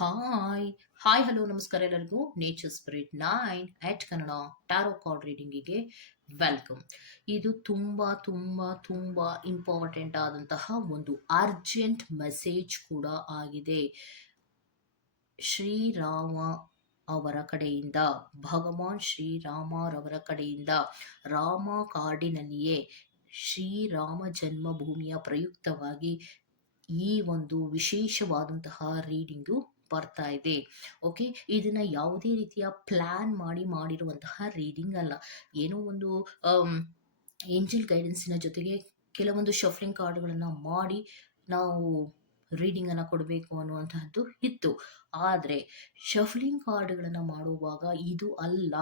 Hi hi hello ನಮಸ್ಕಾರ ಎಲ್ಲರಿಗೂ. Nature spirit nine eight Kannada tarot card ರೀಡಿಂಗಿಗೆ welcome ಇದು ತುಂಬ ತುಂಬ ತುಂಬ ಇಂಪಾರ್ಟೆಂಟ್ ಆದಂತಹ ಒಂದು ಅರ್ಜೆಂಟ್ ಮೆಸೇಜ್ ಕೂಡ ಆಗಿದೆ. ಶ್ರೀರಾಮ ಅವರ ಕಡೆಯಿಂದ, ಭಗವಾನ್ ಶ್ರೀರಾಮರವರ ಕಡೆಯಿಂದ, ರಾಮ ಕಾರ್ಡಿನಲ್ಲಿಯೇ ಶ್ರೀರಾಮ ಜನ್ಮಭೂಮಿಯ ಪ್ರಯುಕ್ತವಾಗಿ ಈ ಒಂದು ವಿಶೇಷವಾದಂತಹ ರೀಡಿಂಗು ಬರ್ತಾ ಇದೆ. ಓಕೆ ಇದನ್ನ ಯಾವುದೇ ರೀತಿಯ ಪ್ಲಾನ್ ಮಾಡಿ ಮಾಡಿರುವಂತಹ ರೀಡಿಂಗ್ ಅಲ್ಲ. ಏನೋ ಒಂದು ಏಂಜಲ್ ಗೈಡೆನ್ಸಿನ ಜೊತೆಗೆ ಕೆಲವೊಂದು ಶಫ್ಲಿಂಗ್ ಕಾರ್ಡ್ಗಳನ್ನು ಮಾಡಿ ನಾವು ರೀಡಿಂಗನ್ನು ಕೊಡಬೇಕು ಅನ್ನುವಂತಹದ್ದು ಇತ್ತು. ಆದರೆ ಶಫ್ಲಿಂಗ್ ಕಾರ್ಡ್ಗಳನ್ನು ಮಾಡುವಾಗ ಇದು ಅಲ್ಲ,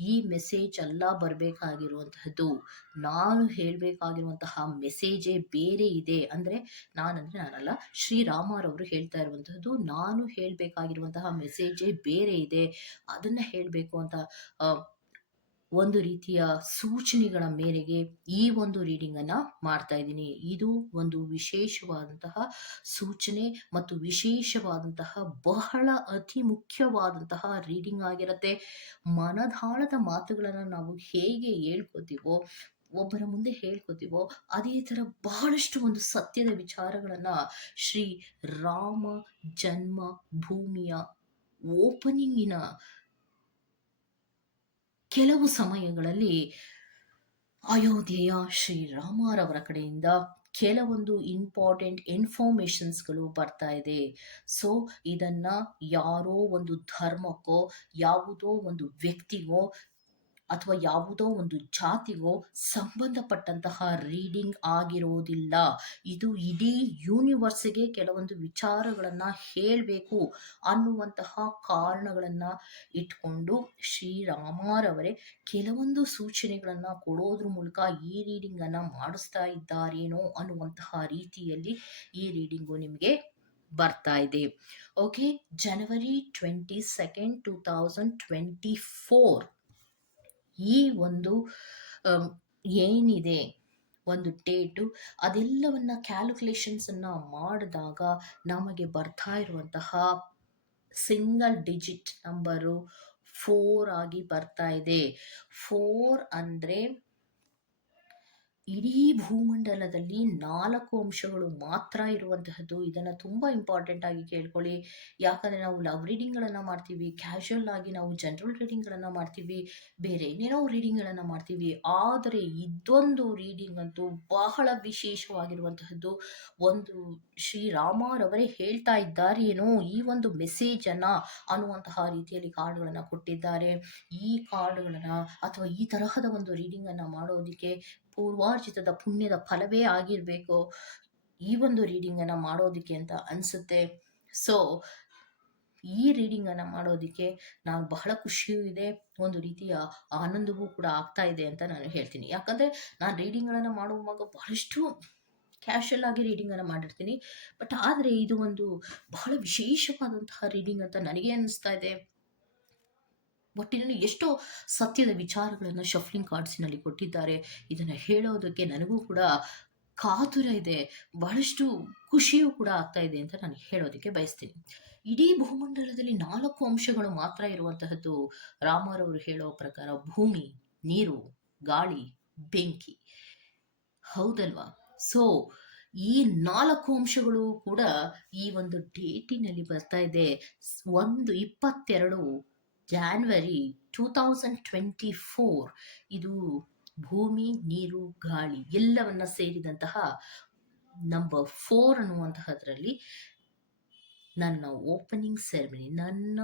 ಈ ಮೆಸೇಜ್ ಅಲ್ಲ ಬರಬೇಕಾಗಿರುವಂತಹದ್ದು. ನಾನು ಹೇಳಬೇಕಾಗಿರುವಂತಹ ಮೆಸೇಜೇ ಬೇರೆ ಇದೆ. ಅಂದರೆ ನಾನಂದರೆ ನಾನಲ್ಲ ಶ್ರೀರಾಮರವರು ಹೇಳ್ತಾ ಇರುವಂತಹದ್ದು, ನಾನು ಹೇಳಬೇಕಾಗಿರುವಂತಹ ಮೆಸೇಜೇ ಬೇರೆ ಇದೆ. ಅದನ್ನು ಹೇಳಬೇಕು ಅಂತ ಒಂದು ರೀತಿಯ ಸೂಚನೆಗಳ ಮೇರೆಗೆ ಈ ಒಂದು ರೀಡಿಂಗನ್ನು ಮಾಡ್ತಾ ಇದ್ದೀನಿ. ಇದು ಒಂದು ವಿಶೇಷವಾದಂತಹ ಸೂಚನೆ ಮತ್ತು ವಿಶೇಷವಾದಂತಹ ಬಹಳ ಅತಿ ಮುಖ್ಯವಾದಂತಹ ರೀಡಿಂಗ್ ಆಗಿರುತ್ತೆ. ಮನದಾಳದ ಮಾತುಗಳನ್ನು ನಾವು ಹೇಗೆ ಹೇಳ್ಕೊತೀವೋ, ಒಬ್ಬರ ಮುಂದೆ ಹೇಳ್ಕೊತೀವೋ, ಅದೇ ಥರ ಬಹಳಷ್ಟು ಒಂದು ಸತ್ಯದ ವಿಚಾರಗಳನ್ನು ಶ್ರೀ ರಾಮ ಜನ್ಮ ಭೂಮಿಯ ಓಪನಿಂಗಿನ ಕೆಲವು ಸಮಯಗಳಲ್ಲಿ ಅಯೋಧ್ಯೆಯ ಶ್ರೀರಾಮರವರ ಕಡೆಯಿಂದ ಕೆಲವೊಂದು ಇಂಪಾರ್ಟೆಂಟ್ ಇನ್ಫಾರ್ಮೇಷನ್ಸ್ಗಳು ಬರ್ತಾ ಇದೆ. ಸೊ ಇದನ್ನ ಯಾರೋ ಒಂದು ಧರ್ಮಕ್ಕೋ, ಯಾವುದೋ ಒಂದು ವ್ಯಕ್ತಿಗೋ ಅಥವಾ ಯಾವುದೋ ಒಂದು ಜಾತಿಗೋ ಸಂಬಂಧಪಟ್ಟಂತಹ ರೀಡಿಂಗ್ ಆಗಿರೋದಿಲ್ಲ. ಇದು ಇಡೀ ಯೂನಿವರ್ಸ್ಗೆ ಕೆಲವೊಂದು ವಿಚಾರಗಳನ್ನು ಹೇಳಬೇಕು ಅನ್ನುವಂತಹ ಕಾರಣಗಳನ್ನು ಇಟ್ಕೊಂಡು ಶ್ರೀರಾಮರವರೇ ಕೆಲವೊಂದು ಸೂಚನೆಗಳನ್ನು ಕೊಡೋದ್ರ ಮೂಲಕ ಈ ರೀಡಿಂಗನ್ನು ಮಾಡಿಸ್ತಾ ಇದ್ದಾರೇನೋ ಅನ್ನುವಂತಹ ರೀತಿಯಲ್ಲಿ ಈ ರೀಡಿಂಗು ನಿಮಗೆ ಬರ್ತಾ ಇದೆ. Okay January twenty second two thousand twenty four ಈ ಒಂದು ಏನಿದೆ? ಒಂದು ಡೇಟು, ಅದೆಲ್ಲವನ್ನ ಕ್ಯಾಲ್ಕುಲೇಷನ್ಸನ್ನು ಮಾಡಿದಾಗ ನಮಗೆ ಬರ್ತಾ ಇರುವಂತಹ ಸಿಂಗಲ್ ಡಿಜಿಟ್ ನಂಬರು ಫೋರ್ ಆಗಿ ಬರ್ತಾ ಇದೆ. ಫೋರ್ ಅಂದರೆ ಇಡೀ ಭೂಮಂಡಲದಲ್ಲಿ ನಾಲ್ಕು ಅಂಶಗಳು ಮಾತ್ರ ಇರುವಂತಹದ್ದು. ಇದನ್ನು ತುಂಬ ಇಂಪಾರ್ಟೆಂಟ್ ಆಗಿ ಕೇಳ್ಕೊಳ್ಳಿ. ಯಾಕಂದರೆ ನಾವು ಲವ್ ರೀಡಿಂಗ್ಗಳನ್ನು ಮಾಡ್ತೀವಿ ಕ್ಯಾಶುವಲ್ ಆಗಿ ನಾವು ಜನರಲ್ ರೀಡಿಂಗ್ಗಳನ್ನು ಮಾಡ್ತೀವಿ, ಬೇರೆ ಏನೇನೋ ರೀಡಿಂಗ್ಗಳನ್ನು ಮಾಡ್ತೀವಿ. ಆದರೆ ಇದೊಂದು ರೀಡಿಂಗ್ ಅಂತೂ ಬಹಳ ವಿಶೇಷವಾಗಿರುವಂತಹದ್ದು. ಒಂದು ಶ್ರೀರಾಮರವರೇ ಹೇಳ್ತಾ ಇದ್ದಾರೇನೋ ಈ ಒಂದು ಮೆಸೇಜನ್ನು ಅನ್ನುವಂತಹ ರೀತಿಯಲ್ಲಿ ಕಾರ್ಡ್ಗಳನ್ನು ಕೊಟ್ಟಿದ್ದಾರೆ. ಈ ಕಾರ್ಡ್ಗಳನ್ನು ಅಥವಾ ಈ ತರಹದ ಒಂದು ರೀಡಿಂಗನ್ನು ಮಾಡೋದಕ್ಕೆ ಪೂರ್ವಾರ್ಜಿತದ ಪುಣ್ಯದ ಫಲವೇ ಆಗಿರಬೇಕು ಈ ಒಂದು ರೀಡಿಂಗನ್ನು ಮಾಡೋದಕ್ಕೆ ಅಂತ ಅನಿಸುತ್ತೆ. ಸೊ ಈ ರೀಡಿಂಗನ್ನು ಮಾಡೋದಕ್ಕೆ ನಾನು ಬಹಳ ಖುಷಿಯೂ ಇದೆ, ಒಂದು ರೀತಿಯ ಆನಂದವೂ ಕೂಡ ಆಗ್ತಾ ಇದೆ ಅಂತ ನಾನು ಹೇಳ್ತೀನಿ. ಯಾಕಂದರೆ ನಾನು ರೀಡಿಂಗ್ಗಳನ್ನು ಮಾಡುವಾಗ ಬಹಳಷ್ಟು ಕ್ಯಾಶುವಲ್ ಆಗಿ ರೀಡಿಂಗನ್ನು ಮಾಡಿರ್ತೀನಿ ಬಟ್ ಆದರೆ ಇದು ಒಂದು ಬಹಳ ವಿಶೇಷವಾದಂತಹ ರೀಡಿಂಗ್ ಅಂತ ನನಗೆ ಅನಿಸ್ತಾ ಇದೆ. ಒಟ್ಟಿನಲ್ಲಿ ಎಷ್ಟೋ ಸತ್ಯದ ವಿಚಾರಗಳನ್ನು ಶಫ್ಲಿಂಗ್ ಕಾರ್ಡ್ಸಿನಲ್ಲಿ ಕೊಟ್ಟಿದ್ದಾರೆ. ಇದನ್ನು ಹೇಳೋದಕ್ಕೆ ನನಗೂ ಕೂಡ ಕಾತುರ ಇದೆ. ಬಹಳಷ್ಟು ಖುಷಿಯೂ ಕೂಡ ಆಗ್ತಾ ಇದೆ ಅಂತ ನಾನು ಹೇಳೋದಕ್ಕೆ ಬಯಸ್ತೀನಿ. ಇಡೀ ಭೂಮಂಡಲದಲ್ಲಿ ನಾಲ್ಕು ಅಂಶಗಳು ಮಾತ್ರ ಇರುವಂತಹದ್ದು ರಾಮರವರು ಹೇಳೋ ಪ್ರಕಾರ ಭೂಮಿ, ನೀರು, ಗಾಳಿ, ಬೆಂಕಿ. ಹೌದಲ್ವಾ? ಸೊ ಈ ನಾಲ್ಕು ಅಂಶಗಳು ಕೂಡ ಈ ಒಂದು ಡೇಟಿನಲ್ಲಿ ಬರ್ತಾ ಇದೆ. ಒಂದು ಇಪ್ಪತ್ತೆರಡು January two thousand twenty four ಇದು ಭೂಮಿ, ನೀರು, ಗಾಳಿ ಎಲ್ಲವನ್ನ ಸೇರಿದಂತಹ ನಂಬರ್ ಫೋರ್ ಅನ್ನುವಂತಹದ್ರಲ್ಲಿ ನನ್ನ ಓಪನಿಂಗ್ ಸೆರೆಮನಿ ನನ್ನ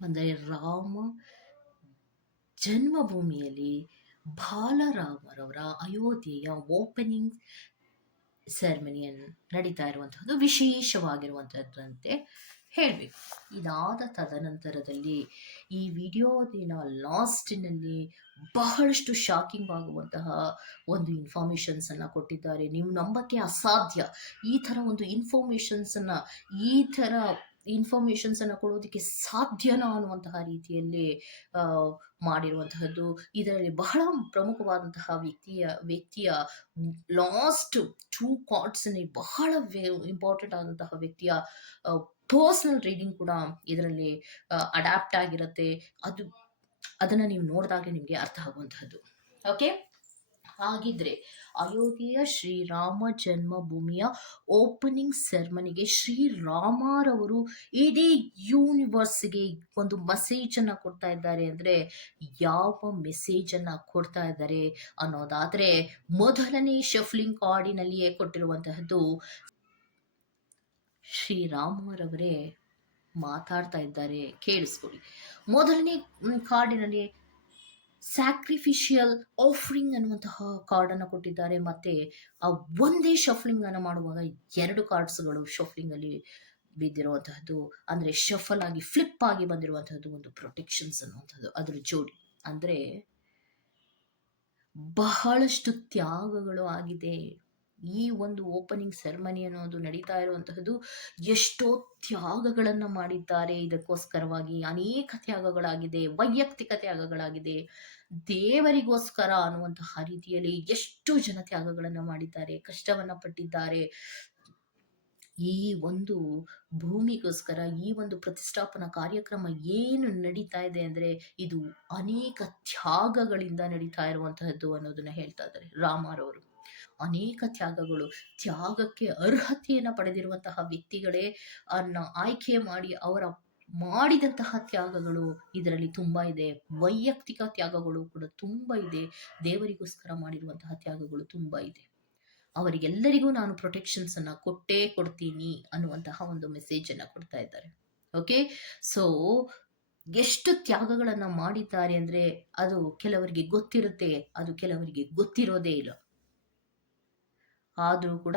ಅಂದರೆ ರಾಮ ಜನ್ಮಭೂಮಿಯಲ್ಲಿ ಬಾಲರಾಮರವರ ಅಯೋಧ್ಯೆಯ ಓಪನಿಂಗ್ ಸೆರೆಮನಿಯನ್ನು ನಡೀತಾ ಇರುವಂತಹದ್ದು ವಿಶೇಷವಾಗಿರುವಂಥದ್ದಂತೆ ಹೇಳಬೇಕು. ಇದಾದ ತದನಂತರದಲ್ಲಿ ಈ ವಿಡಿಯೋದಿನ ಲಾಸ್ಟಿನಲ್ಲಿ ಬಹಳಷ್ಟು ಶಾಕಿಂಗ್ ಆಗುವಂತಹ ಒಂದು ಇನ್ಫಾರ್ಮೇಷನ್ಸನ್ನು ಕೊಟ್ಟಿದ್ದಾರೆ. ನೀವು ನಂಬಕ್ಕೆ ಅಸಾಧ್ಯ. ಈ ಥರ ಒಂದು ಇನ್ಫಾರ್ಮೇಷನ್ಸನ್ನು, ಈ ಥರ ಇನ್ಫಾರ್ಮೇಷನ್ಸನ್ನು ಕೊಡೋದಕ್ಕೆ ಸಾಧ್ಯನಾ ಅನ್ನುವಂತಹ ರೀತಿಯಲ್ಲಿ ಮಾಡಿರುವಂತಹದ್ದು. ಇದರಲ್ಲಿ ಬಹಳ ಪ್ರಮುಖವಾದಂತಹ ವ್ಯಕ್ತಿಯ ವ್ಯಕ್ತಿಯ ಲಾಸ್ಟ್ ಟೂ ಕಾರ್ಡ್ಸ್ನಲ್ಲಿ ಬಹಳ ಇಂಪಾರ್ಟೆಂಟ್ ಆದಂತಹ ವ್ಯಕ್ತಿಯ ಪರ್ಸ್ನಲ್ ರೀಡಿಂಗ್ ಕೂಡ ಇದರಲ್ಲಿ ಅಡಾಪ್ಟ್ ಆಗಿರುತ್ತೆ. ಅದು, ಅದನ್ನು ನೀವು ನೋಡಿದಾಗ ನಿಮಗೆ ಅರ್ಥ ಆಗುವಂತಹದ್ದು. ಓಕೆ ಹಾಗಿದ್ರೆ ಅಯೋಧ್ಯೆಯ ಶ್ರೀರಾಮ ಜನ್ಮಭೂಮಿಯ ಓಪನಿಂಗ್ ಸೆರ್ಮನಿಗೆ ಶ್ರೀರಾಮರವರು ಇಡೀ ಯೂನಿವರ್ಸ್ಗೆ ಒಂದು ಮೆಸೇಜ್ ಅನ್ನ ಕೊಡ್ತಾ ಇದ್ದಾರೆ ಅಂದ್ರೆ, ಯಾವ ಮೆಸೇಜ್ ಅನ್ನ ಕೊಡ್ತಾ ಇದ್ದಾರೆ ಅನ್ನೋದಾದ್ರೆ, ಮೊದಲನೇ ಶಫ್ಲಿಂಗ್ ಕಾರ್ಡಿನಲ್ಲಿಯೇ ಕೊಟ್ಟಿರುವಂತಹದ್ದು ಶ್ರೀರಾಮರವರೇ ಮಾತಾಡ್ತಾ ಇದ್ದಾರೆ, ಕೇಳಿಸ್ಕೊಳ್ಳಿ. ಮೊದಲನೇ ಕಾರ್ಡಿನಲ್ಲಿ ಸ್ಯಾಕ್ರಿಫಿಷಿಯಲ್ ಆಫ್ರಿಂಗ್ ಅನ್ನುವಂತಹ ಕಾರ್ಡನ್ನು ಕೊಟ್ಟಿದ್ದಾರೆ. ಮತ್ತೆ ಆ ಒಂದೇ ಶಫ್ಲಿಂಗ್ ಅನ್ನು ಮಾಡುವಾಗ ಎರಡು ಕಾರ್ಡ್ಸ್ಗಳು ಶಫ್ಲಿಂಗ್ ಅಲ್ಲಿ ಬಿದ್ದಿರುವಂತಹದ್ದು. ಅಂದ್ರೆ ಶಫಲ್ ಆಗಿ ಫ್ಲಿಪ್ ಆಗಿ ಬಂದಿರುವಂತಹದ್ದು, ಒಂದು ಪ್ರೊಟೆಕ್ಷನ್ಸ್ ಅನ್ನುವಂಥದ್ದು ಅದ್ರ ಜೋಡಿ. ಅಂದ್ರೆ ಬಹಳಷ್ಟು ತ್ಯಾಗಗಳು ಆಗಿದೆ. ಈ ಒಂದು ಓಪನಿಂಗ್ ಸೆರೆಮನಿ ಅನ್ನೋದು ನಡೀತಾ ಇರುವಂತಹದ್ದು ಎಷ್ಟೋ ತ್ಯಾಗಗಳನ್ನು ಮಾಡಿದ್ದಾರೆ. ಇದಕ್ಕೋಸ್ಕರವಾಗಿ ಅನೇಕ ತ್ಯಾಗಗಳಾಗಿದೆ, ವೈಯಕ್ತಿಕ ತ್ಯಾಗಗಳಾಗಿದೆ. ದೇವರಿಗೋಸ್ಕರ ಅನ್ನುವಂತಹ ರೀತಿಯಲ್ಲಿ ಎಷ್ಟು ಜನ ತ್ಯಾಗಗಳನ್ನು ಮಾಡಿದ್ದಾರೆ, ಕಷ್ಟವನ್ನ ಪಟ್ಟಿದ್ದಾರೆ. ಈ ಒಂದು ಭೂಮಿಗೋಸ್ಕರ, ಈ ಒಂದು ಪ್ರತಿಷ್ಠಾಪನಾ ಕಾರ್ಯಕ್ರಮ ಏನು ನಡೀತಾ ಇದೆ ಅಂದ್ರೆ ಇದು ಅನೇಕ ತ್ಯಾಗಗಳಿಂದ ನಡೀತಾ ಇರುವಂತಹದ್ದು ಅನ್ನೋದನ್ನ ಹೇಳ್ತಾ ಇದ್ದಾರೆ ರಾಮರವರು. ಅನೇಕ ತ್ಯಾಗಗಳು, ತ್ಯಾಗಕ್ಕೆ ಅರ್ಹತೆಯನ್ನು ಪಡೆದಿರುವಂತಹ ವ್ಯಕ್ತಿಗಳೇ ಅನ್ನ ಆಯ್ಕೆ ಮಾಡಿ ಅವರ ಮಾಡಿದಂತಹ ತ್ಯಾಗಗಳು ಇದರಲ್ಲಿ ತುಂಬಾ ಇದೆ. ವೈಯಕ್ತಿಕ ತ್ಯಾಗಗಳು ಕೂಡ ತುಂಬಾ ಇದೆ. ದೇವರಿಗೋಸ್ಕರ ಮಾಡಿರುವಂತಹ ತ್ಯಾಗಗಳು ತುಂಬಾ ಇದೆ. ಅವರಿಗೆಲ್ಲರಿಗೂ ನಾನು ಪ್ರೊಟೆಕ್ಷನ್ಸ್ ಅನ್ನ ಕೊಟ್ಟೇ ಕೊಡ್ತೀನಿ ಅನ್ನುವಂತಹ ಒಂದು ಮೆಸೇಜ್ ಅನ್ನ ಕೊಡ್ತಾ ಇದ್ದಾರೆ. ಓಕೆ ಸೊ ಎಷ್ಟು ತ್ಯಾಗಗಳನ್ನ ಮಾಡಿದ್ದಾರೆ ಅಂದ್ರೆ ಅದು ಕೆಲವರಿಗೆ ಗೊತ್ತಿರುತ್ತೆ, ಅದು ಕೆಲವರಿಗೆ ಗೊತ್ತಿರೋದೇ ಇಲ್ಲ. ಆದರೂ ಕೂಡ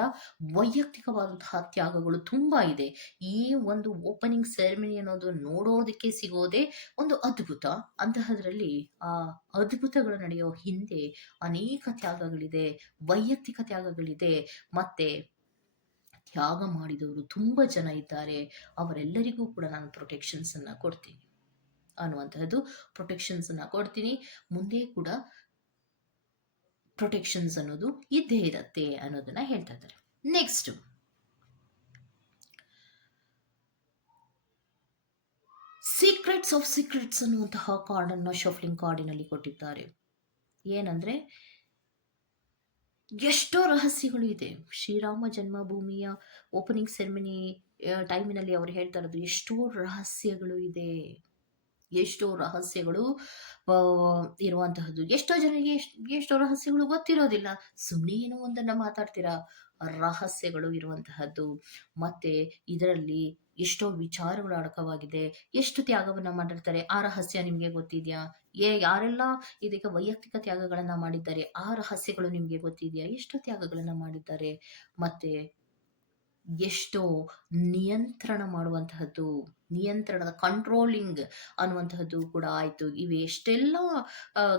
ವೈಯಕ್ತಿಕವಾದಂತಹ ತ್ಯಾಗಗಳು ತುಂಬಾ ಇದೆ. ಈ ಒಂದು ಓಪನಿಂಗ್ ಸೆರೆಮನಿ ಅನ್ನೋದು ನೋಡೋದಕ್ಕೆ ಸಿಗೋದೇ ಒಂದು ಅದ್ಭುತ. ಅಂತಹದ್ರಲ್ಲಿ ಆ ಅದ್ಭುತಗಳು ನಡೆಯೋ ಹಿಂದೆ ಅನೇಕ ತ್ಯಾಗಗಳಿದೆ, ವೈಯಕ್ತಿಕ ತ್ಯಾಗಗಳಿದೆ. ಮತ್ತೆ ತ್ಯಾಗ ಮಾಡಿದವರು ತುಂಬಾ ಜನ ಇದ್ದಾರೆ. ಅವರೆಲ್ಲರಿಗೂ ಕೂಡ ನಾನು ಪ್ರೊಟೆಕ್ಷನ್ಸ್ ಅನ್ನ ಕೊಡ್ತೀನಿ. ಅನ್ನುವಂತಹದ್ದು ಪ್ರೊಟೆಕ್ಷನ್ಸ್ ಅನ್ನ ಕೊಡ್ತೀನಿ. ಮುಂದೆ ಕೂಡ ಪ್ರೊಟೆಕ್ಷನ್ಸ್ ಅನ್ನೋದು ಇದ್ದೇ ಇರುತ್ತೆ ಅನ್ನೋದನ್ನ ಹೇಳ್ತಾ ಇದ್ದಾರೆ. ನೆಕ್ಸ್ಟ್ ಸೀಕ್ರೆಟ್ಸ್ ಆಫ್ ಸೀಕ್ರೆಟ್ಸ್ ಅನ್ನುವಂತಹ ಕಾರ್ಡನ್ನು ಶಫ್ಲಿಂಗ್ ಕಾರ್ಡಿನಲ್ಲಿ ಕೊಟ್ಟಿದ್ದಾರೆ. ಏನಂದ್ರೆ, ಎಷ್ಟೋ ರಹಸ್ಯಗಳು ಇದೆ. ಶ್ರೀರಾಮ ಜನ್ಮಭೂಮಿಯ ಓಪನಿಂಗ್ ಸೆರೆಮನಿ ಟೈಮಿನಲ್ಲಿ ಅವರು ಹೇಳ್ತಾ ಇರೋದು ಎಷ್ಟೋ ರಹಸ್ಯಗಳು ಇದೆ. ಎಷ್ಟೋ ರಹಸ್ಯಗಳು ಇರುವಂತಹದ್ದು. ಎಷ್ಟೋ ಜನರಿಗೆ ಎಷ್ಟ್- ಎಷ್ಟೋ ರಹಸ್ಯಗಳು ಗೊತ್ತಿರೋದಿಲ್ಲ. ಸುಮ್ಮನೆ ಏನೋ ಒಂದನ್ನ ಮಾತಾಡ್ತೀರಾ? ರಹಸ್ಯಗಳು ಇರುವಂತಹದ್ದು. ಮತ್ತೆ ಇದರಲ್ಲಿ ಎಷ್ಟೋ ವಿಚಾರಗಳು ಅಡಕವಾಗಿದೆ. ಎಷ್ಟು ತ್ಯಾಗವನ್ನ ಮಾಡಿರ್ತಾರೆ? ಆ ರಹಸ್ಯ ನಿಮ್ಗೆ ಗೊತ್ತಿದ್ಯಾ? ಏ, ಯಾರೆಲ್ಲ ಇದಕ್ಕೆ ವೈಯಕ್ತಿಕ ತ್ಯಾಗಗಳನ್ನ ಮಾಡಿದ್ದಾರೆ? ಆ ರಹಸ್ಯಗಳು ನಿಮ್ಗೆ ಗೊತ್ತಿದೆಯಾ? ಎಷ್ಟು ತ್ಯಾಗಗಳನ್ನ ಮಾಡಿದ್ದಾರೆ? ಮತ್ತೆ ಎಷ್ಟೋ ನಿಯಂತ್ರಣ ಮಾಡುವಂತಹದ್ದು. ನಿಯಂತ್ರಣದ ಕಂಟ್ರೋಲಿಂಗ್ ಅನ್ನುವಂತಹದ್ದು ಕೂಡ ಆಯಿತು. ಇವೆ ಎಷ್ಟೆಲ್ಲ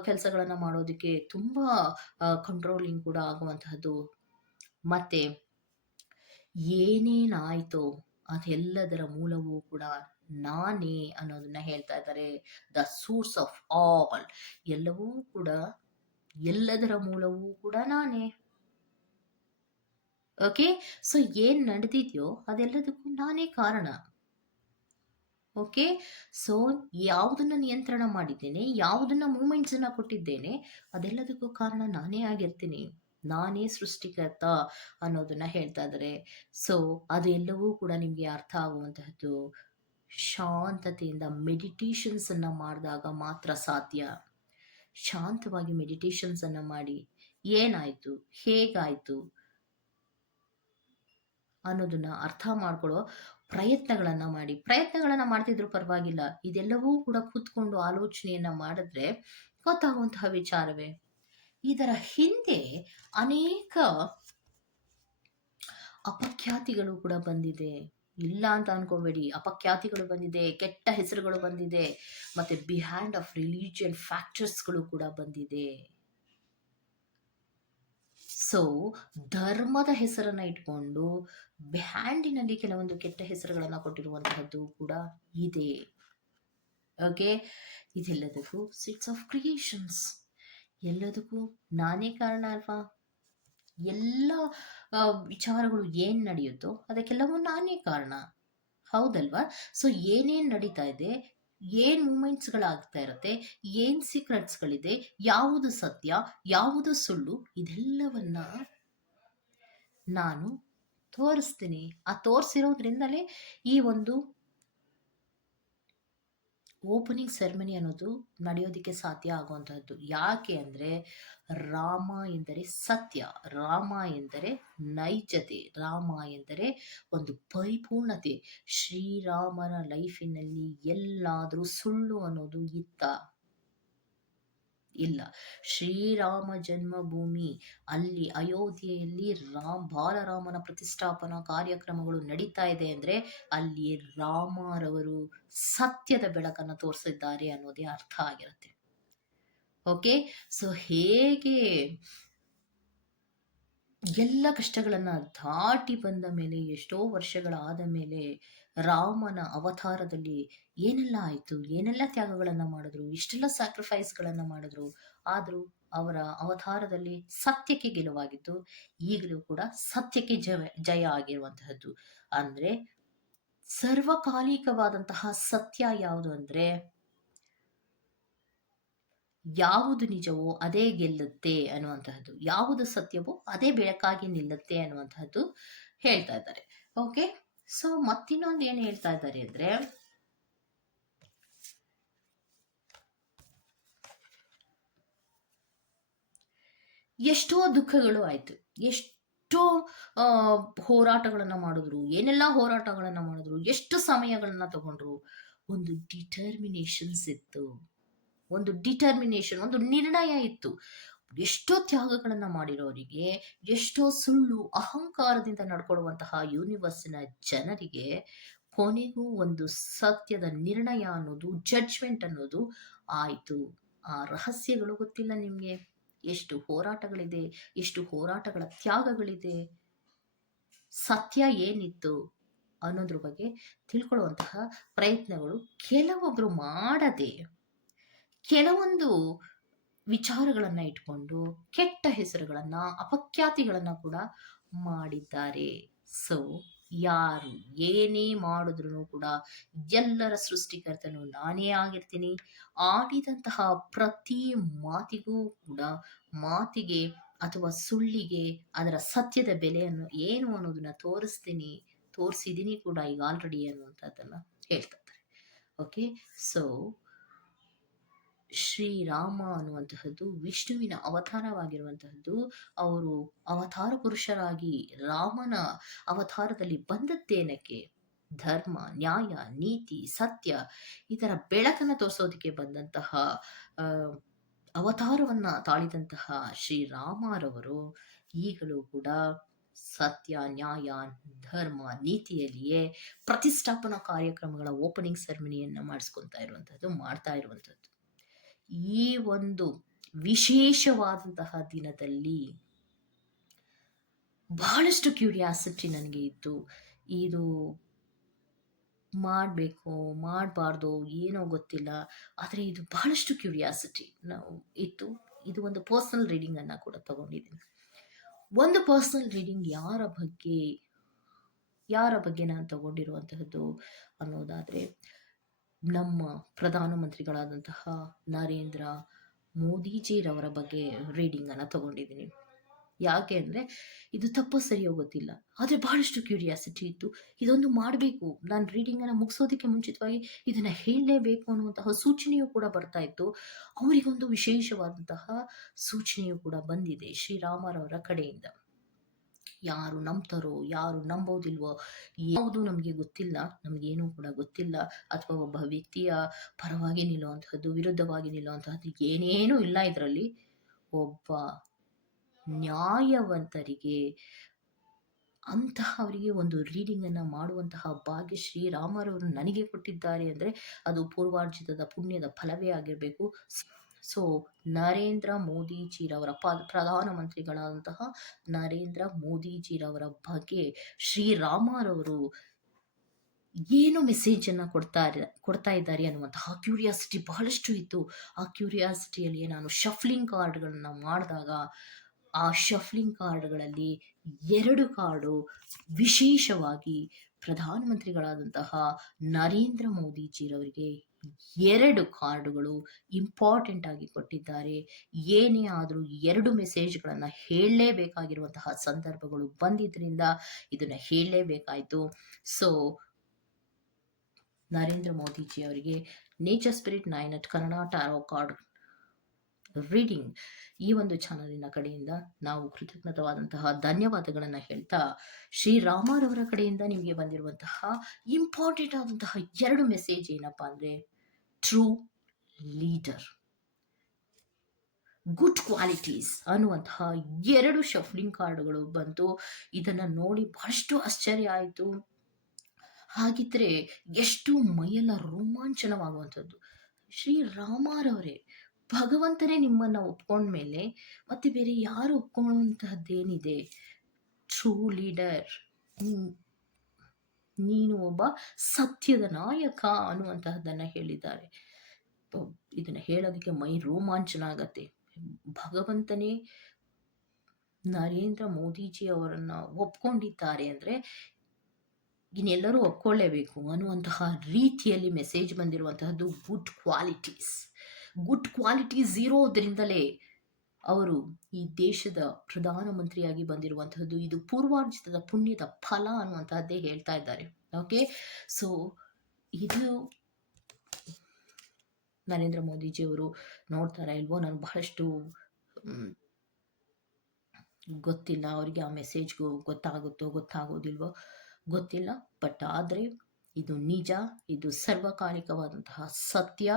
ಕೆಲಸಗಳನ್ನು ಮಾಡೋದಕ್ಕೆ ತುಂಬ ಕಂಟ್ರೋಲಿಂಗ್ ಕೂಡ ಆಗುವಂತಹದ್ದು. ಮತ್ತೆ ಏನೇನಾಯಿತು ಅದೆಲ್ಲದರ ಮೂಲವೂ ಕೂಡ ನಾನೇ ಅನ್ನೋದನ್ನ ಹೇಳ್ತಾ ಇದ್ದಾರೆ. ದ ಸೋರ್ಸ್ ಆಫ್ ಆಲ್ ಎಲ್ಲವೂ ಕೂಡ, ಎಲ್ಲದರ ಮೂಲವೂ ಕೂಡ ನಾನೇ. ಓಕೆ ಸೊ ಏನ್ ನಡೆದಿದೆಯೋ ಅದೆಲ್ಲದಕ್ಕೂ ನಾನೇ ಕಾರಣ. ಓಕೆ ಸೊ ಯಾವುದನ್ನ ನಿಯಂತ್ರಣ ಮಾಡಿದ್ದೇನೆ, ಯಾವುದನ್ನ ಮೂಮೆಂಟ್ಸ್ ಅನ್ನ ಕೊಟ್ಟಿದ್ದೇನೆ, ಅದೆಲ್ಲದಕ್ಕೂ ಕಾರಣ ನಾನೇ ಆಗಿರ್ತೀನಿ. ನಾನೇ ಸೃಷ್ಟಿಕರ್ತ ಅನ್ನೋದನ್ನ ಹೇಳ್ತಾ ಇದ್ದಾರೆ. ಸೊ ಅದೆಲ್ಲವೂ ಕೂಡ ನಿಮಗೆ ಅರ್ಥ ಆಗುವಂತಹದ್ದು ಶಾಂತತೆಯಿಂದ ಮೆಡಿಟೇಷನ್ಸ್ ಅನ್ನ ಮಾಡಿದಾಗ ಮಾತ್ರ ಸಾಧ್ಯ. ಶಾಂತವಾಗಿ ಮೆಡಿಟೇಷನ್ಸ್ ಅನ್ನ ಮಾಡಿ, ಏನಾಯ್ತು, ಹೇಗಾಯ್ತು ಅನ್ನೋದನ್ನ ಅರ್ಥ ಮಾಡ್ಕೊಳ್ಳೋ ಪ್ರಯತ್ನಗಳನ್ನ ಮಾಡಿ, ಪ್ರಯತ್ನಗಳನ್ನ ಮಾಡ್ತಿದ್ರು ಪರವಾಗಿಲ್ಲ. ಇದೆಲ್ಲವೂ ಕೂಡ ಕೂತ್ಕೊಂಡು ಆಲೋಚನೆಯನ್ನ ಮಾಡಿದ್ರೆ ಗೊತ್ತಾಗುವಂತಹ ವಿಚಾರವೇ. ಇದರ ಹಿಂದೆ ಅನೇಕ ಅಪಖ್ಯಾತಿಗಳು ಕೂಡ ಬಂದಿದೆ. ಇಲ್ಲ ಅಂತ ಅನ್ಕೋಬೇಡಿ. ಅಪಖ್ಯಾತಿಗಳು ಬಂದಿದೆ, ಕೆಟ್ಟ ಹೆಸರುಗಳು ಬಂದಿದೆ, ಮತ್ತೆ ಬಿಹ್ಯಾಂಡ್ ಆಫ್ ರಿಲಿಜಿಯನ್ ಫ್ಯಾಕ್ಟರ್ಸ್ಗಳು ಕೂಡ ಬಂದಿದೆ. ಸೊ ಧರ್ಮದ ಹೆಸರನ್ನು ಇಟ್ಕೊಂಡು ಬ್ಯಾಂಡಿನಲ್ಲಿ ಕೆಲವೊಂದು ಕೆಟ್ಟ ಹೆಸರುಗಳನ್ನು ಕೊಟ್ಟಿರುವಂತಹದ್ದು ಕೂಡ ಇದೆ. ಓಕೆ ಇದೆಲ್ಲದಕ್ಕೂ ಸಿಟ್ಸ್ ಆಫ್ ಕ್ರಿಯೇಷನ್ಸ್ ಎಲ್ಲದಕ್ಕೂ ನಾನೇ ಕಾರಣ ಅಲ್ವಾ? ಎಲ್ಲ ವಿಚಾರಗಳು ಏನ್ ನಡೆಯುತ್ತೋ ಅದಕ್ಕೆಲ್ಲವೂ ನಾನೇ ಕಾರಣ. ಹೌದಲ್ವಾ? ಸೊ ಏನೇನ್ ನಡೀತಾ ಇದೆ, ಏನ್ ಮೂಮೆಂಟ್ಸ್ಗಳಾಗ್ತಾ ಇರುತ್ತೆ ಏನ್ ಸೀಕ್ರೆಟ್ಸ್‌ಗಳಿದೆ, ಯಾವುದು ಸತ್ಯ, ಯಾವುದು ಸುಳ್ಳು ಇದೆಲ್ಲವನ್ನ ನಾನು ತೋರಿಸ್ತೀನಿ. ಆ ತೋರಿಸಿರೋದ್ರಿಂದಲೇ ಈ ಒಂದು ಓಪನಿಂಗ್ ಸೆರೆಮನಿ ಅನ್ನೋದು ನಡೆಯೋದಕ್ಕೆ ಸಾಧ್ಯ ಆಗುವಂಥದ್ದು ಯಾಕೆ ಅಂದರೆ ರಾಮ ಎಂದರೆ ಸತ್ಯ, ರಾಮ ಎಂದರೆ ನೈಜತೆ, ರಾಮ ಎಂದರೆ ಒಂದು ಪರಿಪೂರ್ಣತೆ. ಶ್ರೀರಾಮನ ಲೈಫಿನಲ್ಲಿ ಎಲ್ಲಾದರೂ ಸುಳ್ಳು ಅನ್ನೋದು ಇತ್ತಾ? ಇಲ್ಲ. ಶ್ರೀರಾಮ ಜನ್ಮಭೂಮಿ ಅಲ್ಲಿ ಅಯೋಧ್ಯೆಯಲ್ಲಿ ರಾಮ್, ಬಾಲರಾಮನ ಪ್ರತಿಷ್ಠಾಪನಾ ಕಾರ್ಯಕ್ರಮಗಳು ನಡೀತಾ ಇದೆ ಅಂದ್ರೆ ಅಲ್ಲಿ ರಾಮರವರು ಸತ್ಯದ ಬೆಳಕನ್ನು ತೋರಿಸಿದ್ದಾರೆ ಅನ್ನೋದೇ ಅರ್ಥ ಆಗಿರುತ್ತೆ. ಓಕೆ. ಸೊ ಹೇಗೆ ಎಲ್ಲ ಕಷ್ಟಗಳನ್ನ ದಾಟಿ ಬಂದ ಮೇಲೆ, ಎಷ್ಟೋ ವರ್ಷಗಳಾದ ಮೇಲೆ ರಾಮನ ಅವತಾರದಲ್ಲಿ ಏನೆಲ್ಲ ಆಯ್ತು, ಏನೆಲ್ಲ ತ್ಯಾಗಗಳನ್ನ ಮಾಡಿದ್ರು, ಇಷ್ಟೆಲ್ಲ ಸ್ಯಾಕ್ರಿಫೈಸ್ಗಳನ್ನು ಮಾಡಿದ್ರು. ಆದ್ರೂ ಅವರ ಅವತಾರದಲ್ಲಿ ಸತ್ಯಕ್ಕೆ ಗೆಲುವಾಗಿತ್ತು. ಈಗಲೂ ಕೂಡ ಸತ್ಯಕ್ಕೆ ಜಯ ಜಯ ಆಗಿರುವಂತಹದ್ದು. ಅಂದ್ರೆ ಸರ್ವಕಾಲಿಕವಾದಂತಹ ಸತ್ಯ ಯಾವುದು ಅಂದ್ರೆ ಯಾವುದು ನಿಜವೋ ಅದೇ ಗೆಲ್ಲುತ್ತೆ ಅನ್ನುವಂತಹದ್ದು. ಯಾವುದು ಸತ್ಯವೋ ಅದೇ ಬೆಳಕಾಗಿ ನಿಲ್ಲುತ್ತೆ ಅನ್ನುವಂತಹದ್ದು ಹೇಳ್ತಾ ಇದ್ದಾರೆ. ಓಕೆ. ಸೊ ಮತ್ತಿನ್ನೊಂದು ಏನ್ ಹೇಳ್ತಾ ಇದ್ದಾರೆ ಅಂದ್ರೆ, ಎಷ್ಟೋ ದುಃಖಗಳು ಆಯ್ತು. ಎಷ್ಟೋ ಹೋರಾಟಗಳನ್ನು ಮಾಡಿದ್ರು. ಏನೆಲ್ಲಾ ಹೋರಾಟಗಳನ್ನ ಮಾಡಿದ್ರು. ಎಷ್ಟು ಸಮಯಗಳನ್ನ ತಗೊಂಡ್ರು. ಒಂದು ಡಿಟರ್ಮಿನೇಷನ್ಸ್ ಇತ್ತು. ಒಂದು ಡಿಟರ್ಮಿನೇಷನ್ ಒಂದು ನಿರ್ಣಯ ಇತ್ತು. ಎಷ್ಟೋ ತ್ಯಾಗಗಳನ್ನು ಮಾಡಿರೋರಿಗೆ, ಎಷ್ಟೋ ಸುಳ್ಳು ಅಹಂಕಾರದಿಂದ ನಡ್ಕೊಳ್ಳುವಂತಹ ಯೂನಿವರ್ಸಿನ ಜನರಿಗೆ ಕೊನೆಗೂ ಒಂದು ಸತ್ಯದ ನಿರ್ಣಯ ಅನ್ನೋದು, ಜಡ್ಜ್‌ಮೆಂಟ್ ಅನ್ನೋದು ಆಯಿತು ಆ ರಹಸ್ಯಗಳು ಗೊತ್ತಿಲ್ಲ ನಿಮಗೆ ಎಷ್ಟು ಹೋರಾಟಗಳಿದೆ, ಎಷ್ಟು ಹೋರಾಟಗಳ ತ್ಯಾಗಗಳಿದೆ. ಸತ್ಯ ಏನಿತ್ತು ಅನ್ನೋದ್ರ ಬಗ್ಗೆ ತಿಳ್ಕೊಳ್ಳುವಂತಹ ಪ್ರಯತ್ನಗಳು ಕೆಲವೊಬ್ರು ಮಾಡದೆ ಕೆಲವೊಂದು ವಿಚಾರಗಳನ್ನ ಇಟ್ಕೊಂಡು ಕೆಟ್ಟ ಹೆಸರುಗಳನ್ನು, ಅಪಖ್ಯಾತಿಗಳನ್ನು ಕೂಡ ಮಾಡಿದ್ದಾರೆ. ಸೊ ಯಾರು ಏನೇ ಮಾಡಿದ್ರು ಕೂಡ ಎಲ್ಲರ ಸೃಷ್ಟಿಕರ್ತನು ನಾನೇ ಆಗಿರ್ತೀನಿ. ಆಡಿದಂತಹ ಪ್ರತಿ ಮಾತಿಗೂ ಕೂಡ ಮಾತಿಗೆ ಅಥವಾ ಸುಳ್ಳಿಗೆ ಅದರ ಸತ್ಯದ ಬೆಲೆಯನ್ನು ಏನು ಅನ್ನೋದನ್ನ ತೋರಿಸ್ತೀನಿ. ತೋರಿಸಿದ್ದೀನಿ ಕೂಡ ಈಗ ಆಲ್ರೆಡಿ ಅನ್ನುವಂಥದ್ದನ್ನು ಹೇಳ್ತಾರೆ. ಓಕೆ. ಸೊ ಶ್ರೀರಾಮ ಅನ್ನುವಂತಹದ್ದು ವಿಷ್ಣುವಿನ ಅವತಾರವಾಗಿರುವಂತಹದ್ದು. ಅವರು ಅವತಾರ ಪುರುಷರಾಗಿ ರಾಮನ ಅವತಾರದಲ್ಲಿ ಬಂದದ್ದೇನಕ್ಕೆ? ಧರ್ಮ, ನ್ಯಾಯ, ನೀತಿ, ಸತ್ಯ ಇದರ ಬೆಳಕನ್ನು ತೋರಿಸೋದಕ್ಕೆ ಬಂದಂತಹ ಅವತಾರವನ್ನು ತಾಳಿದಂತಹ ಶ್ರೀರಾಮರವರು ಈಗಲೂ ಕೂಡ ಸತ್ಯ, ನ್ಯಾಯ, ಧರ್ಮ, ನೀತಿಯಲ್ಲಿಯೇ ಪ್ರತಿಷ್ಠಾಪನಾ ಕಾರ್ಯಕ್ರಮಗಳ ಓಪನಿಂಗ್ ಸೆರೆಮನಿಯನ್ನ ಮಾಡಿಸ್ಕೊತಾ ಇರುವಂಥದ್ದು ಮಾಡ್ತಾ ಇರುವಂತಹದ್ದು. ಈ ಒಂದು ವಿಶೇಷವಾದಂತಹ ದಿನದಲ್ಲಿ ಬಹಳಷ್ಟು ಕ್ಯೂರಿಯಾಸಿಟಿ ನನಗೆ ಇತ್ತು. ಇದು ಮಾಡಬೇಕು, ಮಾಡಬಾರ್ದು, ಏನೋ ಗೊತ್ತಿಲ್ಲ. ಆದರೆ ಇದು ಬಹಳಷ್ಟು ಕ್ಯೂರಿಯಾಸಿಟಿ ನಾವು ಇತ್ತು. ಇದು ಒಂದು ಪರ್ಸನಲ್ ರೀಡಿಂಗ್ ಅನ್ನ ಕೂಡ ತಗೊಂಡಿದ್ದೀನಿ. ಒಂದು ಪರ್ಸನಲ್ ರೀಡಿಂಗ್ ಯಾರ ಬಗ್ಗೆ ಯಾರ ಬಗ್ಗೆ ನಾನು ತಗೊಂಡಿರುವಂತಹದ್ದು ಅನ್ನೋದಾದ್ರೆ ನಮ್ಮ ಪ್ರಧಾನಮಂತ್ರಿಗಳಾದಂತಹ ನರೇಂದ್ರ ಮೋದಿಜಿರವರ ಬಗ್ಗೆ ರೀಡಿಂಗ್ ಅನ್ನ ತಗೊಂಡಿದ್ದೀನಿ. ಯಾಕೆ ಅಂದರೆ, ಇದು ತಪ್ಪು ಸರಿ ಗೊತ್ತಿಲ್ಲ. ಆದರೆ ಬಹಳಷ್ಟು ಕ್ಯೂರಿಯಾಸಿಟಿ ಇತ್ತು. ಇದೊಂದು ಮಾಡಬೇಕು ನಾನು ರೀಡಿಂಗ್ ಅನ್ನ ಮುಗಿಸೋದಕ್ಕೆ ಮುಂಚಿತವಾಗಿ ಇದನ್ನ ಹೇಳಲೇಬೇಕು ಅನ್ನುವಂತಹ ಸೂಚನೆಯೂ ಕೂಡ ಬರ್ತಾ ಇತ್ತು. ಅವರಿಗೊಂದು ವಿಶೇಷವಾದಂತಹ ಸೂಚನೆಯು ಕೂಡ ಬಂದಿದೆ ಶ್ರೀರಾಮರವರ ಕಡೆಯಿಂದ. ಯಾರು ನಂಬ್ತಾರೋ, ಯಾರು ನಂಬೋದಿಲ್ವೋ ಯಾವುದು ನಮಗೆ ಗೊತ್ತಿಲ್ಲ. ನಮಗೇನು ಕೂಡ ಗೊತ್ತಿಲ್ಲ. ಅಥವಾ ಒಬ್ಬ ವ್ಯಕ್ತಿಯ ಪರವಾಗಿ ನಿಲ್ಲುವಂತಹದ್ದು, ವಿರುದ್ಧವಾಗಿ ನಿಲ್ಲುವಂತಹದ್ದು ಏನೇನೂ ಇಲ್ಲ ಇದರಲ್ಲಿ ಒಬ್ಬ ನ್ಯಾಯವಂತರಿಗೆ ಅಂತಹವರಿಗೆ ಒಂದು ರೀಡಿಂಗ್ ಅನ್ನ ಮಾಡುವಂತಹ ಭಾಗ್ಯ ಶ್ರೀರಾಮರವರು ನನಗೆ ಕೊಟ್ಟಿದ್ದಾರೆ ಅಂದ್ರೆ ಅದು ಪೂರ್ವಾರ್ಜಿತದ ಪುಣ್ಯದ ಫಲವೇ ಆಗಿರ್ಬೇಕು. ಸೊ ನರೇಂದ್ರ ಮೋದಿಜಿರವರ ಪ ಪ್ರಧಾನಮಂತ್ರಿಗಳಾದಂತಹ ನರೇಂದ್ರ ಮೋದಿಜಿರವರ ಬಗ್ಗೆ ಶ್ರೀರಾಮರವರು ಏನು ಮೆಸೇಜ್ ಅನ್ನ ಕೊಡ್ತಾರೆ ಕೊಡ್ತಾ ಇದ್ದಾರೆ ಅನ್ನುವಂತಹ ಕ್ಯೂರಿಯಾಸಿಟಿ ಬಹಳಷ್ಟು ಇತ್ತು. ಆ ಕ್ಯೂರಿಯಾಸಿಟಿಯಲ್ಲಿ ನಾನು ಶಫ್ಲಿಂಗ್ ಕಾರ್ಡ್‌ಗಳನ್ನ ಮಾಡಿದಾಗ, ಆ ಶಫ್ಲಿಂಗ್ ಕಾರ್ಡ್‌ಗಳಲ್ಲಿ ಎರಡು ಕಾರ್ಡು ವಿಶೇಷವಾಗಿ ಪ್ರಧಾನಮಂತ್ರಿಗಳಾದಂತಹ ನರೇಂದ್ರ ಮೋದಿಜಿರವರಿಗೆ ಎರಡು ಕಾರ್ಡುಗಳು ಇಂಪಾರ್ಟೆಂಟ್ ಆಗಿ ಕೊಟ್ಟಿದ್ದಾರೆ. ಏನೇ ಆದರೂ ಎರಡು ಮೆಸೇಜ್ಗಳನ್ನು ಹೇಳಲೇಬೇಕಾಗಿರುವಂತಹ ಸಂದರ್ಭಗಳು ಬಂದಿದ್ದರಿಂದ ಇದನ್ನು ಹೇಳಲೇಬೇಕಾಯಿತು. ಸೊ, ನರೇಂದ್ರ ಮೋದಿಜಿ ಅವರಿಗೆ nature spirit nine eight Kannada card reading ಈ ಒಂದು ಚಾನಲಿನ ಕಡೆಯಿಂದ ನಾವು ಕೃತಜ್ಞತವಾದಂತಹ ಧನ್ಯವಾದಗಳನ್ನು ಹೇಳ್ತಾ ಶ್ರೀರಾಮರವರ ಕಡೆಯಿಂದ ನಿಮಗೆ ಬಂದಿರುವಂತಹ ಇಂಪಾರ್ಟೆಂಟ್ ಆದಂತಹ ಎರಡು ಮೆಸೇಜ್ ಏನಪ್ಪ ಅಂದರೆ ಟ್ರೂ ಲೀಡರ್ ಗುಡ್ ಕ್ವಾಲಿಟೀಸ್ ಅನ್ನುವಂತಹ ಎರಡು ಶಫ್ಲಿಂಗ್ ಕಾರ್ಡ್ಗಳು ಬಂತು. ಇದನ್ನು ನೋಡಿ ಬಹಳಷ್ಟು ಆಶ್ಚರ್ಯ ಆಯಿತು. ಹಾಗಿದ್ರೆ ಎಷ್ಟು ಮೈಯೆಲ್ಲ ರೋಮಾಂಚನವಾಗುವಂಥದ್ದು. ಶ್ರೀರಾಮರವರೇ ಭಗವಂತನೇ ನಿಮ್ಮನ್ನು ಒಪ್ಕೊಂಡ್ಮೇಲೆ ಮತ್ತೆ ಬೇರೆ ಯಾರು ಒಪ್ಕೊಳ್ಳುವಂತಹದ್ದೇನಿದೆ? ಟ್ರೂ ಲೀಡರ್ ನೀನು ಒಬ್ಬ ಸತ್ಯದ ನಾಯಕ ಅನ್ನುವಂತಹದ್ದನ್ನು ಹೇಳಿದ್ದಾರೆ. ಇದನ್ನು ಹೇಳೋದಕ್ಕೆ ಮೈ ರೋಮಾಂಚನ ಆಗತ್ತೆ ಭಗವಂತನೇ ನರೇಂದ್ರ ಮೋದಿಜಿ ಅವರನ್ನ ಒಪ್ಕೊಂಡಿದ್ದಾರೆ ಅಂದರೆ ಇನ್ನೆಲ್ಲರೂ ಒಪ್ಕೊಳ್ಳೇಬೇಕು ಅನ್ನುವಂತಹ ರೀತಿಯಲ್ಲಿ ಮೆಸೇಜ್ ಬಂದಿರುವಂತಹದ್ದು ಗುಡ್ ಕ್ವಾಲಿಟೀಸ್ ಗುಡ್ ಕ್ವಾಲಿಟೀಸ್ ಇರೋದ್ರಿಂದಲೇ ಅವರು ಈ ದೇಶದ ಪ್ರಧಾನಮಂತ್ರಿಯಾಗಿ ಬಂದಿರುವಂತಹದ್ದು, ಇದು ಪೂರ್ವಾರ್ಜಿತದ ಪುಣ್ಯದ ಫಲ ಅನ್ನುವಂತಹದ್ದೇ ಹೇಳ್ತಾ ಇದ್ದಾರೆ. ಓಕೆ ಸೊ ಇದು ನರೇಂದ್ರ ಮೋದಿಜಿಯವರು ನೋಡ್ತಾರ ಇಲ್ವೋ ನಾನು ಬಹಳಷ್ಟು ಗೊತ್ತಿಲ್ಲ ಅವರಿಗೆ ಆ ಮೆಸೇಜ್ಗೂ ಗೊತ್ತಾಗುತ್ತೋ ಗೊತ್ತಾಗೋದಿಲ್ವೋ ಗೊತ್ತಿಲ್ಲ. ಬಟ್ ಆದರೆ ಇದು ನಿಜ, ಇದು ಸರ್ವಕಾಲಿಕವಾದಂತಹ ಸತ್ಯ.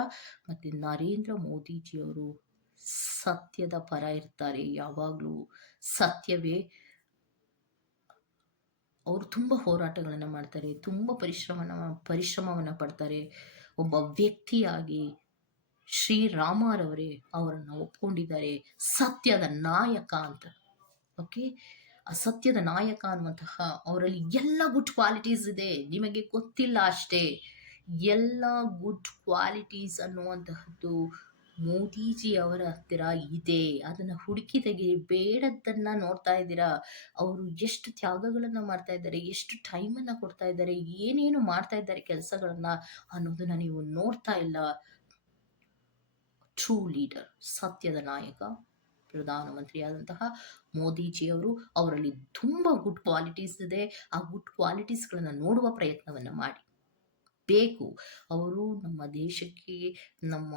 ಮತ್ತು ನರೇಂದ್ರ ಮೋದಿಜಿಯವರು ಸತ್ಯದ ಪರ ಇರ್ತಾರೆ ಯಾವಾಗಲೂ. ಸತ್ಯವೇ ಅವರು ತುಂಬ ಹೋರಾಟಗಳನ್ನು ಮಾಡ್ತಾರೆ, ತುಂಬ ಪರಿಶ್ರಮನ, ಪರಿಶ್ರಮವನ್ನು ಪಡ್ತಾರೆ. ಒಬ್ಬ ವ್ಯಕ್ತಿಯಾಗಿ ಶ್ರೀರಾಮರವರೇ ಅವರನ್ನು ಒಪ್ಕೊಂಡಿದ್ದಾರೆ. ಸತ್ಯದ ನಾಯಕ ಅಂತ. ಓಕೆ? ಆ ನಾಯಕ ಅನ್ನುವಂತಹ ಅವರಲ್ಲಿ ಎಲ್ಲ ಗುಡ್ ಕ್ವಾಲಿಟೀಸ್ ಇದೆ. ನಿಮಗೆ ಗೊತ್ತಿಲ್ಲ ಅಷ್ಟೇ. ಎಲ್ಲ ಗುಡ್ ಕ್ವಾಲಿಟೀಸ್ ಅನ್ನುವಂತಹದ್ದು ಮೋದಿಜಿ ಅವರ ಹತ್ತಿರ ಇದೆ. ಅದನ್ನ ಹುಡುಕಿ ತೆಗಿ ಬೇಡದ್ದನ್ನು ನೋಡ್ತಾ ಇದ್ದೀರಾ? ಅವರು ಎಷ್ಟು ತ್ಯಾಗಗಳನ್ನ ಮಾಡ್ತಾ ಇದ್ದಾರೆ? ಎಷ್ಟು ಟೈಮನ್ನು ಕೊಡ್ತಾ ಇದ್ದಾರೆ? ಏನೇನು ಮಾಡ್ತಾ ಇದ್ದಾರೆ ಕೆಲಸಗಳನ್ನ ಅನ್ನೋದನ್ನ ನೀವು ನೋಡ್ತಾ ಇಲ್ಲ. ಟ್ರೂ ಲೀಡರ್ ಸತ್ಯದ ನಾಯಕ, ಪ್ರಧಾನಮಂತ್ರಿಯಾದಂತಹ ಮೋದಿಜಿಯವರು ಅವರಲ್ಲಿ ತುಂಬ ಗುಡ್ ಕ್ವಾಲಿಟೀಸ್ ಇದೆ. ಆ ಗುಡ್ ಕ್ವಾಲಿಟೀಸ್ಗಳನ್ನು ನೋಡುವ ಪ್ರಯತ್ನವನ್ನು ಮಾಡಿ. ಬೇಕು. ಅವರು ನಮ್ಮ ದೇಶಕ್ಕೆ ನಮ್ಮ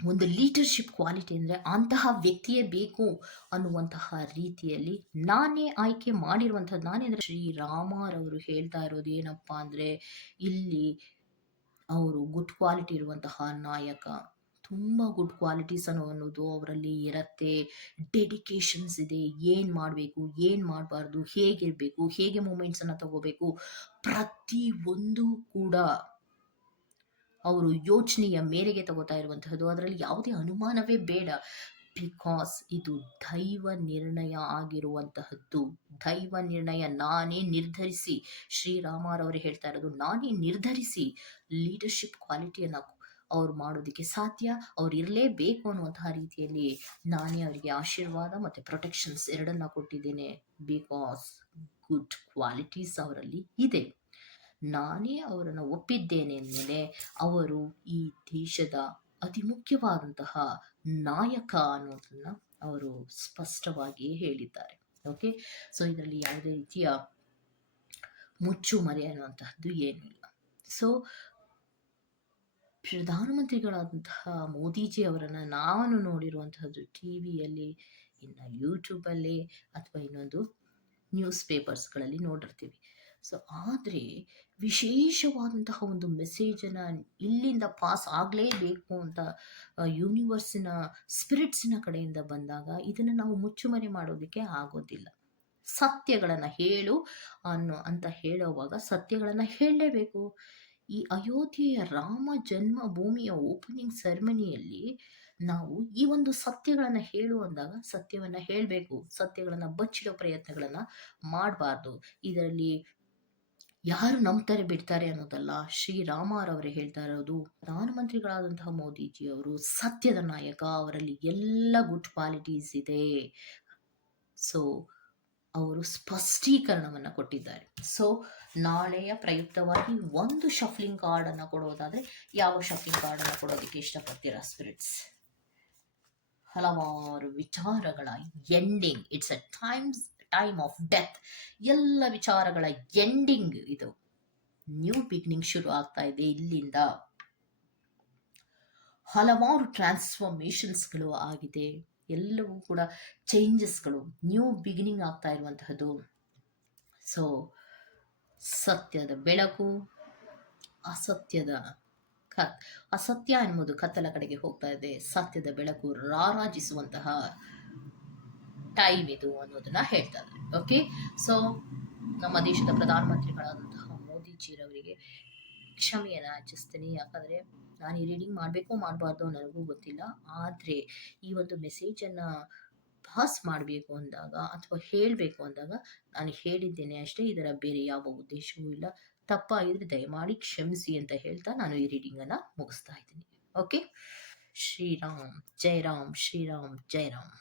ಒಂದು ಲೀಡರ್ಶಿಪ್ ಕ್ವಾಲಿಟಿ ಅಂದರೆ ಅಂತಹ ವ್ಯಕ್ತಿಯೇ ಬೇಕು ಅನ್ನುವಂತಹ ರೀತಿಯಲ್ಲಿ ನಾನೇ ಆಯ್ಕೆ ಮಾಡಿರುವಂಥದ್ದು. ನಾನೇ ಅಂದರೆ ಶ್ರೀರಾಮರವರು ಹೇಳ್ತಾ ಇರೋದು ಏನಪ್ಪ ಅಂದರೆ ಇಲ್ಲಿ ಅವರು ಗುಡ್ ಕ್ವಾಲಿಟಿ ಇರುವಂತಹ ನಾಯಕ, ತುಂಬ ಗುಡ್ ಕ್ವಾಲಿಟೀಸ್ ಅನ್ನೋ ಅನ್ನೋದು ಅವರಲ್ಲಿ ಇರತ್ತೆ. ಡೆಡಿಕೇಶನ್ಸ್ ಇದೆ. ಏನು ಮಾಡಬೇಕು, ಏನು ಮಾಡಬಾರ್ದು, ಹೇಗಿರಬೇಕು, ಹೇಗೆ ಮೂಮೆಂಟ್ಸನ್ನು ತಗೋಬೇಕು ಪ್ರತಿ ಒಂದು ಕೂಡ ಅವರು ಯೋಚನೆಯ ಮೇರೆಗೆ ತಗೋತಾ ಇರುವಂತಹದ್ದು. ಅದರಲ್ಲಿ ಯಾವುದೇ ಅನುಮಾನವೇ ಬೇಡ. ಬಿಕಾಸ್ ಇದು ದೈವ ನಿರ್ಣಯ ಆಗಿರುವಂತಹದ್ದು. ದೈವ ನಿರ್ಣಯ ನಾನೇ ನಿರ್ಧರಿಸಿ. ಶ್ರೀರಾಮರವರು ಹೇಳ್ತಾ ಇರೋದು, ನಾನೇ ನಿರ್ಧರಿಸಿ ಲೀಡರ್ಶಿಪ್ ಕ್ವಾಲಿಟಿಯನ್ನು ಅವ್ರು ಮಾಡೋದಕ್ಕೆ ಸಾಧ್ಯ? ಅವ್ರು ಇರಲೇಬೇಕು ಅನ್ನುವಂತಹ ರೀತಿಯಲ್ಲಿ ನಾನೇ ಅವರಿಗೆ ಆಶೀರ್ವಾದ ಮತ್ತು ಪ್ರೊಟೆಕ್ಷನ್ಸ್ ಎರಡನ್ನ ಕೊಟ್ಟಿದ್ದೇನೆ. ಬಿಕಾಸ್ ಗುಡ್ ಕ್ವಾಲಿಟೀಸ್ ಅವರಲ್ಲಿ ಇದೆ. ನಾನೇ ಅವರನ್ನು ಒಪ್ಪಿದ್ದೇನೆ ಅಂದಮೇಲೆ ಅವರು ಈ ದೇಶದ ಅತಿ ಮುಖ್ಯವಾದಂತಹ ನಾಯಕ ಅನ್ನೋದನ್ನ ಅವರು ಸ್ಪಷ್ಟವಾಗಿ ಹೇಳಿದ್ದಾರೆ. ಓಕೆ ಸೊ ಇದರಲ್ಲಿ ಯಾವುದೇ ರೀತಿಯ ಮುಚ್ಚು ಮರೆ ಅನ್ನುವಂತಹದ್ದು ಏನಿಲ್ಲ ಸೊ ಪ್ರಧಾನಮಂತ್ರಿಗಳಾದಂತಹ ಮೋದಿಜಿ ಅವರನ್ನು ನಾನು ನೋಡಿರುವಂತಹದ್ದು ಟಿ ವಿಯಲ್ಲಿ, ಇನ್ನು ಯೂಟ್ಯೂಬಲ್ಲಿ ಅಥವಾ ಇನ್ನೊಂದು ನ್ಯೂಸ್ ಪೇಪರ್ಸ್ಗಳಲ್ಲಿ ನೋಡಿರ್ತೀವಿ. ಸೊ ಆದರೆ ವಿಶೇಷವಾದಂತಹ ಒಂದು ಮೆಸೇಜನ್ನು ಇಲ್ಲಿಂದ ಪಾಸ್ ಆಗಲೇಬೇಕು ಅಂತ ಯೂನಿವರ್ಸಿನ ಸ್ಪಿರಿಟ್ಸಿನ ಕಡೆಯಿಂದ ಬಂದಾಗ ಇದನ್ನು ನಾವು ಮುಚ್ಚುಮರೆ ಮಾಡೋದಕ್ಕೆ ಆಗೋದಿಲ್ಲ. ಸತ್ಯಗಳನ್ನು ಹೇಳು ಅನ್ನೋ, ಅಂತ ಹೇಳುವಾಗ ಸತ್ಯಗಳನ್ನು ಹೇಳಲೇಬೇಕು. ಈ ಅಯೋಧ್ಯೆಯ ರಾಮ ಜನ್ಮಭೂಮಿಯ ಓಪನಿಂಗ್ ಸೆರೆಮನಿಯಲ್ಲಿ ನಾವು ಈ ಒಂದು ಸತ್ಯಗಳನ್ನು ಹೇಳು ಅಂದಾಗ ಸತ್ಯವನ್ನು ಹೇಳಬೇಕು. ಸತ್ಯಗಳನ್ನು ಬಚ್ಚಿಡೋ ಪ್ರಯತ್ನಗಳನ್ನು ಮಾಡಬಾರ್ದು. ಇದರಲ್ಲಿ ಯಾರು ನಂಬ್ತಾರೆ ಬಿಡ್ತಾರೆ ಅನ್ನೋದಲ್ಲ ಶ್ರೀರಾಮರವರೇ ಹೇಳ್ತಾ ಇರೋದು. ಪ್ರಧಾನಮಂತ್ರಿಗಳಾದಂತಹ ಮೋದಿಜಿ ಅವರು ಸತ್ಯದ ನಾಯಕ, ಅವರಲ್ಲಿ ಎಲ್ಲ ಗುಡ್ ಕ್ವಾಲಿಟೀಸ್ ಇದೆ. ಸೊ ಅವರು ಸ್ಪಷ್ಟೀಕರಣವನ್ನು ಕೊಟ್ಟಿದ್ದಾರೆ. ಸೊ ನಾಳೆಯ ಪ್ರಯುಕ್ತವಾಗಿ ಒಂದು ಶಫ್ಲಿಂಗ್ ಕಾರ್ಡನ್ನು ಕೊಡೋದಾದರೆ ಯಾವ ಶಫ್ಲಿಂಗ್ ಕಾರ್ಡನ್ನು ಕೊಡೋದಕ್ಕೆ ಇಷ್ಟಪಡ್ತೀರಾ ಸ್ಪಿರಿಟ್ಸ್ ಹಲವಾರು ವಿಚಾರಗಳ ending it's a times time of death ಎಲ್ಲ ವಿಚಾರಗಳ ಎಂಡಿಂಗ್ ಇದು. ನ್ಯೂ ಬಿಗಿನಿಂಗ್ ಶುರು ಆಗ್ತಾ ಇದೆ ಇಲ್ಲಿಂದ. ಹಲವಾರು ಟ್ರಾನ್ಸ್ಫಾರ್ಮೇಷನ್ಸ್ಗಳು ಆಗಿದೆ. ಎಲ್ಲವೂ ಕೂಡ ಚೇಂಜಸ್ಗಳು ನ್ಯೂ ಬಿಗಿನಿಂಗ್ ಆಗ್ತಾ ಇರುವಂತಹದ್ದು. ಸೊ ಸತ್ಯದ ಬೆಳಕು, ಅಸತ್ಯದ ಅಸತ್ಯ ಎನ್ನುವುದು ಕತ್ತಲ ಕಡೆಗೆ ಹೋಗ್ತಾ ಇದೆ. ಸತ್ಯದ ಬೆಳಕು ರಾರಾಜಿಸುವಂತಹ ಟೈಮ್ ಇದು ಅನ್ನೋದನ್ನ ಹೇಳ್ತಾ ಇದ್ದಾರೆ ಓಕೆ ಸೊ ನಮ್ಮ ದೇಶದ ಪ್ರಧಾನಮಂತ್ರಿಗಳಾದಂತಹ ಮೋದಿಜಿರವರಿಗೆ ಕ್ಷಮೆಯನ್ನು ಆಚಿಸ್ತೀನಿ ಯಾಕಂದರೆ ನಾನು ಈ ರೀಡಿಂಗ್ ಮಾಡಬೇಕು ಮಾಡಬಾರ್ದು ನನಗೂ ಗೊತ್ತಿಲ್ಲ. ಆದರೆ ಈ ಒಂದು ಮೆಸೇಜನ್ನು ಪಾಸ್ ಮಾಡಬೇಕು ಅಂದಾಗ ಅಥವಾ ಹೇಳಬೇಕು ಅಂದಾಗ ನಾನು ಹೇಳಿದ್ದೇನೆ ಅಷ್ಟೇ. ಇದರ ಬೇರೆ ಯಾವ ಉದ್ದೇಶವೂ ಇಲ್ಲ. ತಪ್ಪಾಗಿದ್ರೆ ದಯಮಾಡಿ ಕ್ಷಮಿಸಿ ಅಂತ ಹೇಳ್ತಾ ನಾನು ಈ ರೀಡಿಂಗನ್ನು ಮುಗಿಸ್ತಾ ಇದ್ದೀನಿ. ಓಕೆ ಶ್ರೀರಾಮ್, ಜೈ ರಾಮ್, ಶ್ರೀರಾಮ್, ಜೈ ರಾಮ್.